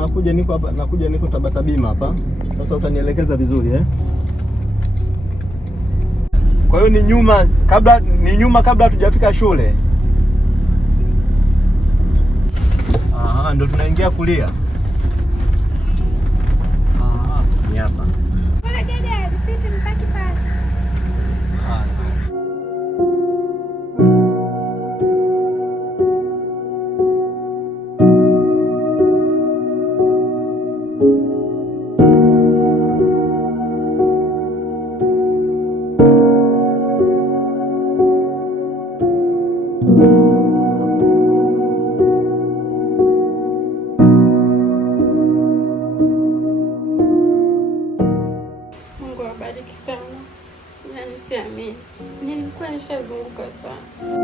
Nakuja niko Tabata Bima hapa. Sasa utanielekeza vizuri Kwa hiyo ni nyuma kabla hatujafika shule. Aha, ndo tunaingia kulia. Aha, ni hapa. Mbona dada, ripiti mpaki pale. Nilikuwa nishazunguka sana.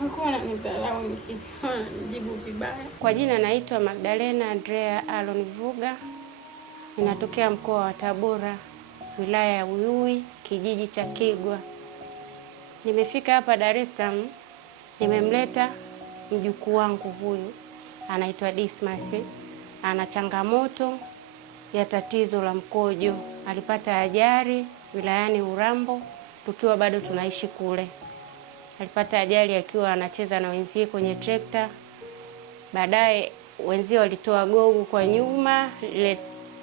Hakuwa ananidharau nijibu vibaya. Kwa jina naitwa Magdalena Andrea Alon Vuga. Ninatokea mkoa wa Tabora, wilaya ya Uyui, kijiji cha Kigwa. Nimefika hapa Dar es Salaam, nimemleta mjukuu wangu huyu. Anaitwa Dismas. Ana changamoto ya tatizo la mkojo. Alipata ajali wilayani Urambo tukiwa bado tunaishi kule. Alipata ajali akiwa anacheza na wenzie kwenye trekta. Baadaye wenzie walitoa gogo kwa nyuma, ile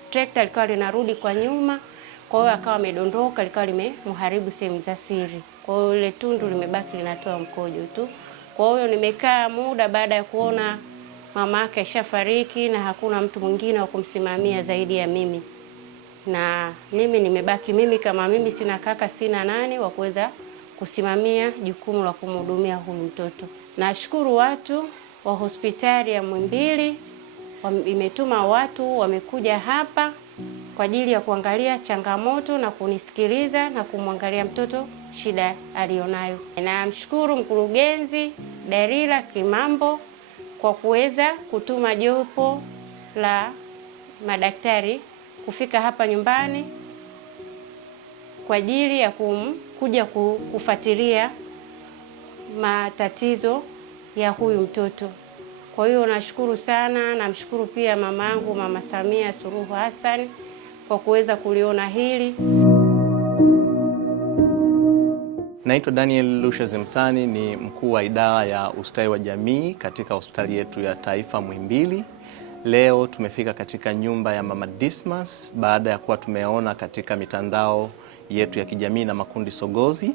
trekta likawa linarudi kwa nyuma. Kwa hiyo akawa amedondoka, likawa limemharibu sehemu za siri. Kwa hiyo ile tundu limebaki linatoa mkojo tu. Kwa hiyo nimekaa muda baada ya kuona mama yake ashafariki na hakuna mtu mwingine wa kumsimamia zaidi ya mimi. Na mimi nimebaki kama mimi sina kaka, sina nani wa kuweza kusimamia jukumu la kumhudumia huyu mtoto. Nashukuru watu wa hospitali ya Muhimbili imetuma watu wamekuja hapa kwa ajili ya kuangalia changamoto na kunisikiliza na kumwangalia mtoto shida alionayo. Namshukuru mkurugenzi Darila Kimambo kwa kuweza kutuma jopo la madaktari kufika hapa nyumbani kwa ajili ya kuja kufuatilia matatizo ya huyu mtoto. Kwa hiyo nashukuru sana, namshukuru pia mamangu Mama Samia Suluhu Hassan kwa kuweza kuliona hili. Naitwa Daniel Lusha Zemtani, ni mkuu wa idara ya ustawi wa jamii katika hospitali yetu ya taifa Muhimbili. Leo tumefika katika nyumba ya Mama Dismas baada ya kuwa tumeona katika mitandao yetu ya kijamii na makundi sogozi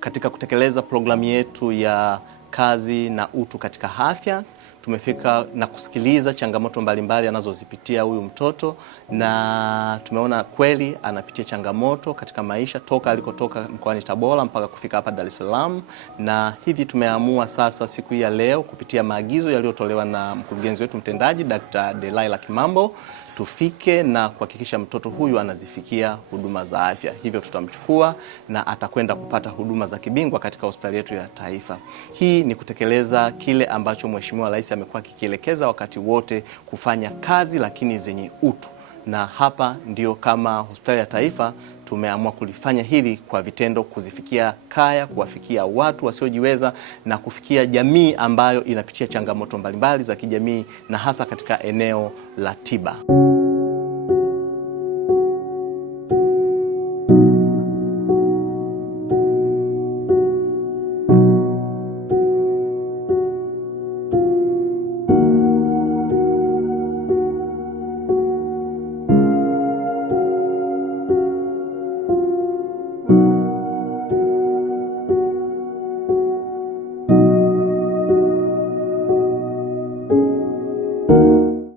katika kutekeleza programu yetu ya kazi na utu katika afya. Tumefika na kusikiliza changamoto mbalimbali anazozipitia huyu mtoto, na tumeona kweli anapitia changamoto katika maisha toka alikotoka mkoani Tabora mpaka kufika hapa Dar es Salaam. Na hivi tumeamua sasa siku hii ya leo kupitia maagizo yaliyotolewa na mkurugenzi wetu mtendaji Dr. Darila Kimambo tufike na kuhakikisha mtoto huyu anazifikia huduma za afya. Hivyo tutamchukua na atakwenda kupata huduma za kibingwa katika hospitali yetu ya taifa. Hii ni kutekeleza kile ambacho Mheshimiwa Rais amekuwa akikielekeza wakati wote, kufanya kazi lakini zenye utu. Na hapa ndio kama hospitali ya taifa tumeamua kulifanya hili kwa vitendo, kuzifikia kaya, kuwafikia watu wasiojiweza na kufikia jamii ambayo inapitia changamoto mbalimbali za kijamii na hasa katika eneo la tiba.